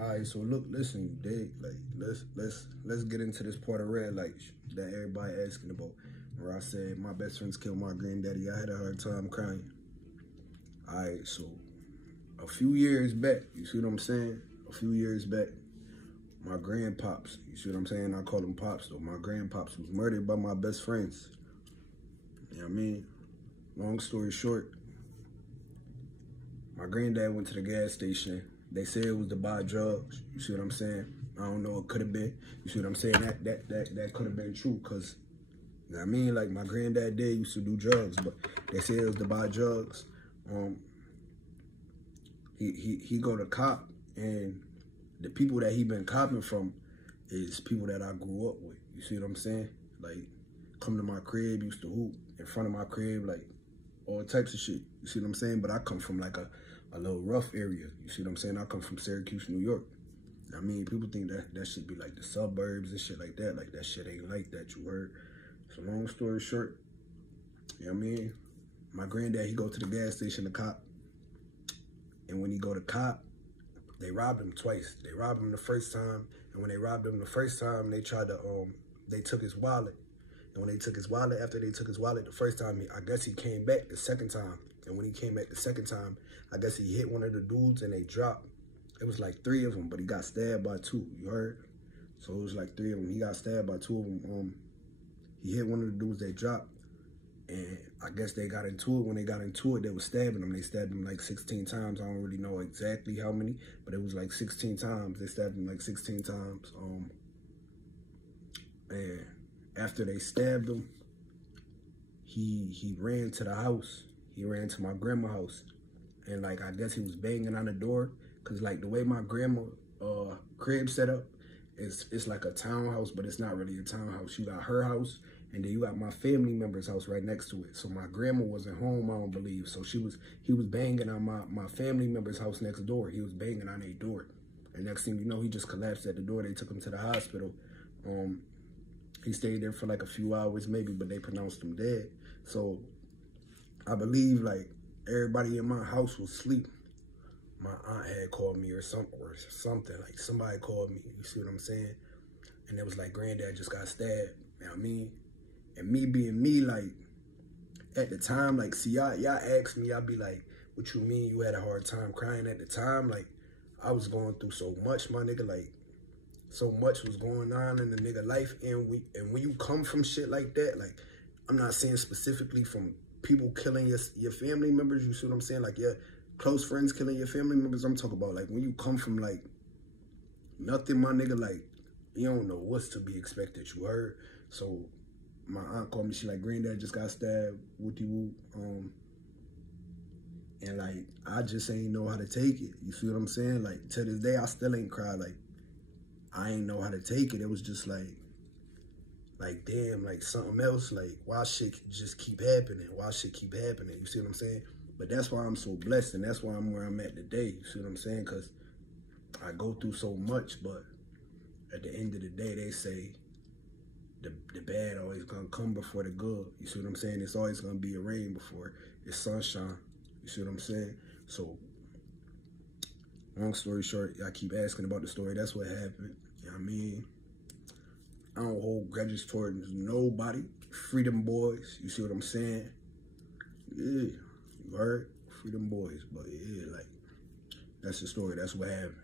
All right, so look, listen, you dig? Like, let's get into this part of red lights that everybody asking about. Where I said my best friends killed my granddaddy. I had a hard time crying. All right, so a few years back, you see what I'm saying? A few years back, my grandpops, you see what I'm saying? I call them pops though. My grandpops was murdered by my best friends. You know what I mean? Long story short, my granddad went to the gas station. They said it was to buy drugs. You see what I'm saying? I don't know, it could have been. You see what I'm saying? That could have been true, because, you know what I mean? Like, my granddad did used to do drugs, but they said it was to buy drugs. He go to cop, and the people that he been copping from is people that I grew up with. You see what I'm saying? Like, come to my crib, used to hoop in front of my crib, like, all types of shit. You see what I'm saying? But I come from like a little rough area. You see what I'm saying? I come from Syracuse, New York. I mean, people think that should be like the suburbs and shit like that. Like, that shit ain't like that, you heard? So long story short, you know what I mean? My granddad, he go to the gas station to cop. And when he go to cop, they robbed him twice. They robbed him the first time. And when they robbed him the first time, they tried to, they took his wallet. And when they took his wallet, after they took his wallet the first time, I guess he came back the second time. And when he came back the second time, I guess he hit one of the dudes and they dropped. It was like 3 of them, but he got stabbed by 2, you heard? So it was like 3 of them. He got stabbed by 2 of them. He hit one of the dudes, they dropped. And I guess they got into it. When they got into it, they was stabbing him. They stabbed him like 16 times. I don't really know exactly how many, but it was like 16 times. They stabbed him like 16 times. And after they stabbed him, he ran to the house. He ran to my grandma's house. And like, I guess he was banging on the door. Cause like the way my grandma crib set up, it's like a townhouse, but it's not really a townhouse. You got her house, and then you got my family member's house right next to it. So my grandma wasn't home, I don't believe. So he was banging on my family member's house next door. He was banging on their door. And next thing you know, he just collapsed at the door. They took him to the hospital. He stayed there for like a few hours maybe, but they pronounced him dead. So I believe like everybody in my house was asleep. My aunt had called me or something, like somebody called me, you see what I'm saying? And it was like, granddad just got stabbed, you know what I mean? And me being me, like, at the time, like, see, y'all asked me, y'all be like, what you mean you had a hard time crying at the time? Like, I was going through so much, my nigga, like, so much was going on in the nigga life, and when you come from shit like that, like, I'm not saying specifically from people killing your family members, you see what I'm saying? Like, your close friends killing your family members. I'm talking about, like, when you come from, like, nothing, my nigga, like, you don't know what's to be expected, you heard? So my aunt called me, she like, granddad just got stabbed, whoop-de-whoop, and, like, I just ain't know how to take it, you see what I'm saying? Like, to this day, I still ain't cried, like, I ain't know how to take it. It was just like, damn, like, something else, like, why shit just keep happening? Why shit keep happening? You see what I'm saying? But that's why I'm so blessed, and that's why I'm where I'm at today, you see what I'm saying? Because I go through so much, but at the end of the day, they say the bad always gonna come before the good, you see what I'm saying? It's always gonna be a rain before it's sunshine, you see what I'm saying? So, long story short, I keep asking about the story. That's what happened, you know what I mean? I don't hold grudges towards nobody. Freedom boys, you see what I'm saying? Yeah, you heard? Freedom boys, but yeah, like, that's the story. That's what happened.